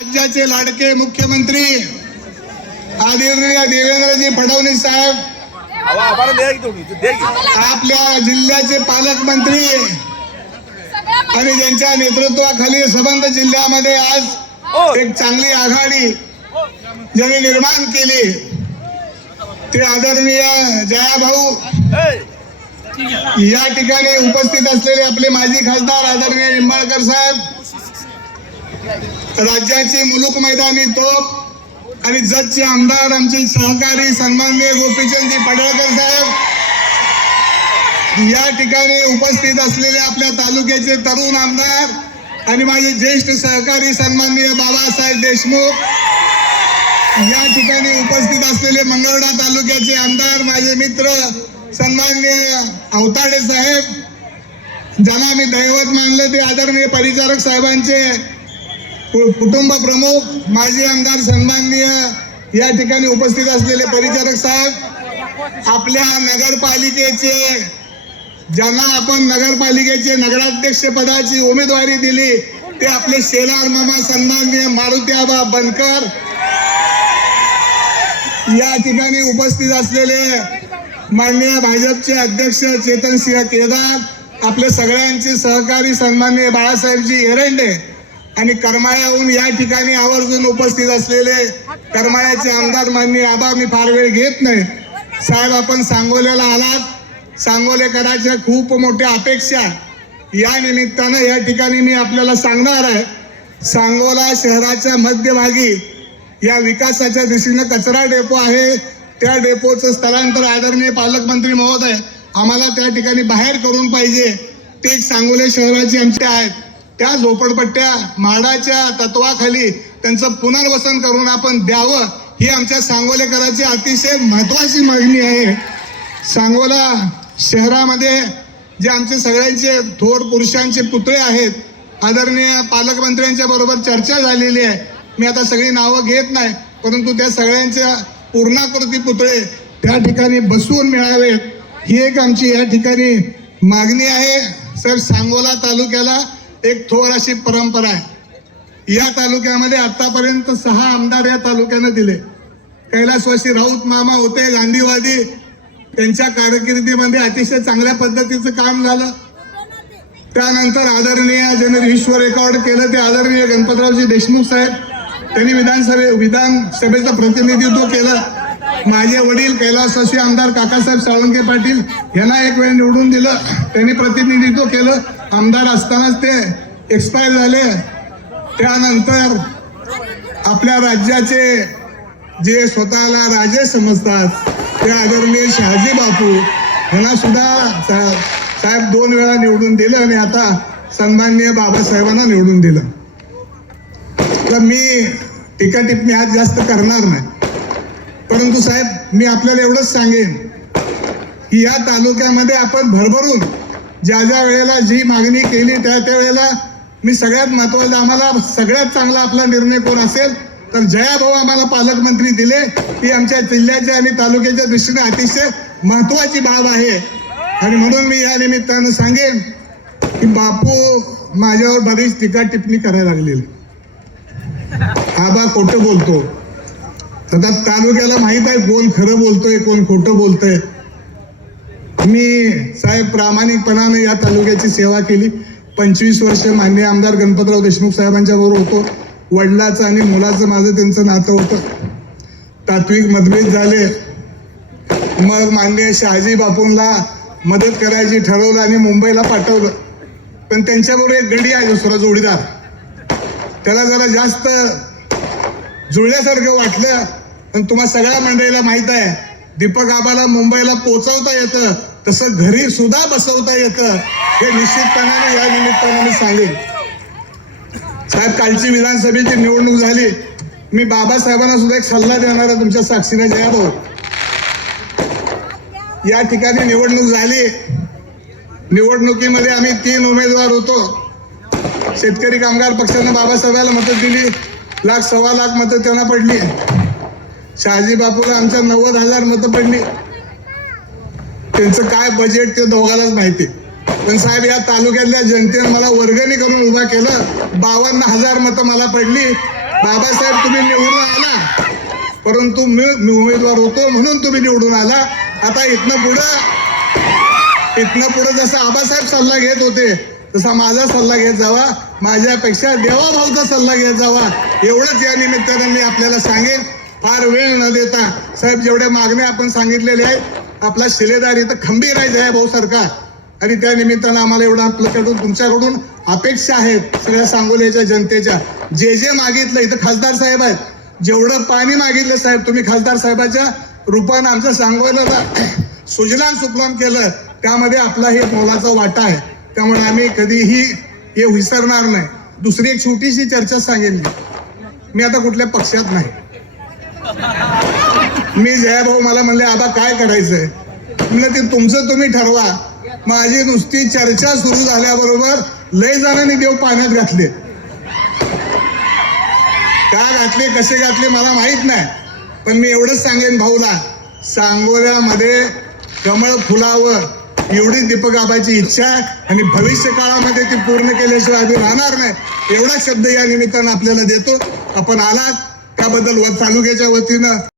राज्याचे लाडके मुख्यमंत्री आदरणीय देवेंद्रजी फडणवीस साहेब आपल्या जिल्ह्याचे पालकमंत्री आणि ज्यांच्या नेतृत्वाखाली संबंध जिल्ह्यामध्ये आज हो. एक चांगली आघाडी ज्यांनी निर्माण केली ते आदरणीय जयाभाऊ या ठिकाणी उपस्थित असलेले आपले माजी खासदार आदरणीय निंबाळकर साहेब राज्याचे मुलुक मैदानी तोप आणि जतचे आमदार आमचे सहकारी सन्माननीय गोपीचंदजी पडळकर साहेब या ठिकाणी उपस्थित असलेले आपल्या तालुक्याचे तरुण आमदार आणि माझे ज्येष्ठ सहकारी सन्माननीय बाबासाहेब देशमुख या ठिकाणी उपस्थित असलेले मंगळवेढा तालुक्याचे आमदार माझे मित्र सन्माननीय अवताडे साहेब ज्यांना मी दैवत मानलं ते आदरणीय परिचारक साहेबांचे कुटुंब प्रमुख माजी आमदार सन्माननीय या ठिकाणी उपस्थित असलेले परिचारक साहेब आपल्या नगरपालिकेचे ज्यांना आपण नगरपालिकेचे नगराध्यक्ष पदाची उमेदवारी दिली ते आपले शेलार मामा सन्माननीय मारुती आबा बनकर या ठिकाणी उपस्थित असलेले माननीय भाजपचे अध्यक्ष चेतनसिंह केदार आपले सगळ्यांचे सहकारी सन्माननीय बाळासाहेबजी एरंडे आणि करमाळ्याहून या ठिकाणी आवर्जून उपस्थित असलेले करमाळ्याचे आमदार माननीय आबा मी फार वेळ घेत नाही. साहेब आपण सांगोल्याला आलात. सांगोलेकरांच्या खूप मोठ्या अपेक्षा. या निमित्तानं या ठिकाणी मी आपल्याला सांगणार आहे. सांगोला शहराच्या मध्यभागी या विकासाच्या दिशेनं कचरा डेपो आहे. त्या डेपोचं स्थलांतर आदरणीय पालकमंत्री महोदय आम्हाला त्या ठिकाणी बाहेर करून पाहिजे. ते सांगोले शहराची आमचे आहेत. त्या झोपडपट्ट्या माडाच्या तत्वाखाली त्यांचं पुनर्वसन करून आपण द्यावं ही आमच्या सांगोलेकरांची अतिशय महत्वाची मागणी आहे. सांगोला शहरामध्ये जे आमचे सगळ्यांचे थोर पुरुषांचे पुतळे आहेत आदरणीय पालकमंत्र्यांच्या बरोबर चर्चा झालेली आहे. मी आता सगळी नावं घेत नाही परंतु त्या सगळ्यांच्या पूर्णाकृती पुतळे त्या ठिकाणी बसवून मिळावेत. ही एक आमची या ठिकाणी मागणी आहे. सर सांगोला तालुक्याला एक थोर अशी परंपरा आहे. या तालुक्यामध्ये आतापर्यंत सहा आमदार या तालुक्यानं दिले. कैलासवासी राऊत मामा होते गांधीवादी. त्यांच्या कारकिर्दीमध्ये अतिशय चांगल्या पद्धतीचं काम झालं. त्यानंतर आदरणीय ज्याने विश्व रेकॉर्ड केलं ते आदरणीय गणपतरावजी देशमुख साहेब. त्यांनी विधानसभे विधानसभेचं प्रतिनिधित्व केलं. माझे वडील कैलासवासी आमदार काकासाहेब साळुंके पाटील यांना एक वेळ निवडून दिलं. त्यांनी प्रतिनिधित्व केलं. आमदार असतानाच ते एक्सपायर झाले. त्यानंतर आपल्या राज्याचे जे स्वतःला राजे समजतात ते आदरणीय शहाजी बापू यांना सुद्धा साहेब दोन वेळा निवडून दिलं आणि आता सन्माननीय बाबासाहेबांना निवडून दिलं. तर मी टीका टिप्पणी आज जास्त करणार नाही. परंतु साहेब मी आपल्याला एवढंच सांगेन की या तालुक्यामध्ये आपण भरभरून ज्या ज्या वेळेला जी मागणी केली त्या त्या वेळेला मी सगळ्यात महत्वाचं आम्हाला सगळ्यात चांगला आपला निर्णय कोण असेल तर जयाभाऊ आम्हाला पालकमंत्री दिले. ही आमच्या जिल्ह्याच्या आणि तालुक्याच्या दृष्टीने अतिशय महत्वाची बाब आहे. आणि म्हणून मी या निमित्तानं सांगेन की बापू माझ्यावर बरीच टीका टिप्पणी करायला लागलेली. आबा खोटं बोलतो. आता तालुक्याला माहीत आहे कोण खरं बोलतोय कोण खोटं बोलतोय. मी साहेब प्रामाणिकपणाने या तालुक्याची सेवा केली. पंचवीस वर्ष मान्य आमदार गणपतराव देशमुख साहेबांच्या बरोबर होतो. वडिलाचं आणि मुलाचं माझं त्यांचं नातं होतं. तात्विक मतभेद झाले. मग मान्य शहाजी बापूंना मदत करायची ठरवलं आणि मुंबईला पाठवलं. पण त्यांच्याबरोबर एक गडी आहे दुसरा जोडीदार. त्याला जरा जास्त जुळल्यासारखं वाटलं. पण तुम्हा सगळ्या मंडळीला माहीत आहे दीपक आबाला मुंबईला पोचवता येतं. तसं घरी सुद्धा बसवता येतं. हे निश्चितपणाने या निमित्तानं मी सांगेन. साहेब कालची विधानसभेची निवडणूक झाली. मी बाबासाहेबांना सुद्धा एक सल्ला देणार आहे तुमच्या साक्षीने जयाभाऊ या ठिकाणी निवडणूक झाली. निवडणुकीमध्ये आम्ही तीन उमेदवार होतो. शेतकरी कामगार पक्षानं बाबासाहेबाला मतं दिली. लाख सव्वा लाख मतं त्यांना पडली. शहाजी बापूला आमच्या नव्वद हजार मतं पडली. त्यांचं काय बजेट ते दोघांनाच माहिती. पण साहेब या तालुक्यातल्या जनतेनं मला वर्गणी करून उभा केलं. बावन्न हजार मतं मला पडली. बाबासाहेब तुम्ही निवडून आला. परंतु मी मी उमेदवार होतो म्हणून तुम्ही निवडून आला. आता इथनं पुढं इथनं पुढं जसा आबासाहेब सल्ला घेत होते तसा माझा सल्ला घेत जावा. माझ्यापेक्षा देवाभाऊचा सल्ला घेत जावा. एवढंच या निमित्तानं मी आपल्याला सांगेन. फार वेळ न देता. साहेब जेवढ्या मागण्या आपण सांगितलेल्या आहेत आपला शिलेदार इथं खंबीर आहे जयाभाऊ सरकार. आणि त्या निमित्तानं आम्हाला एवढं आपल्याकडून तुमच्याकडून अपेक्षा आहेत सगळ्या सांगोल्याच्या जनतेच्या. जे जे मागितलं इथं खासदार साहेब आहेत. जेवढं पाणी मागितलं साहेब तुम्ही खासदार साहेबाच्या रूपानं आमचं सांगोल्याला सुजलाम सुफलाम केलं त्यामध्ये आपला हे मोलाचा वाटा आहे. त्यामुळे आम्ही कधीही हे विसरणार नाही. दुसरी एक छोटीशी चर्चा सांगेन मी. मी आता कुठल्या पक्षात नाही. मी जयाभाऊ मला म्हणले आबा काय करायचंय? म्हणलं ते तुमचं तुम्ही ठरवा. माझी नुसती चर्चा सुरू झाल्याबरोबर लय जणांनी देव पाण्यात घातले. का घातले कसे घातले मला माहीत नाही. पण मी एवढंच सांगेन भाऊला सांगोल्यामध्ये कमळ फुलावं एवढी दीपकाबाची इच्छा आहे आणि भविष्य काळामध्ये ती पूर्ण केल्याशिवाय आम्ही राहणार नाही. एवढा शब्द या निमित्तानं आपल्याला देतो. आपण आलात त्याबद्दल व तालुक्याच्या वतीनं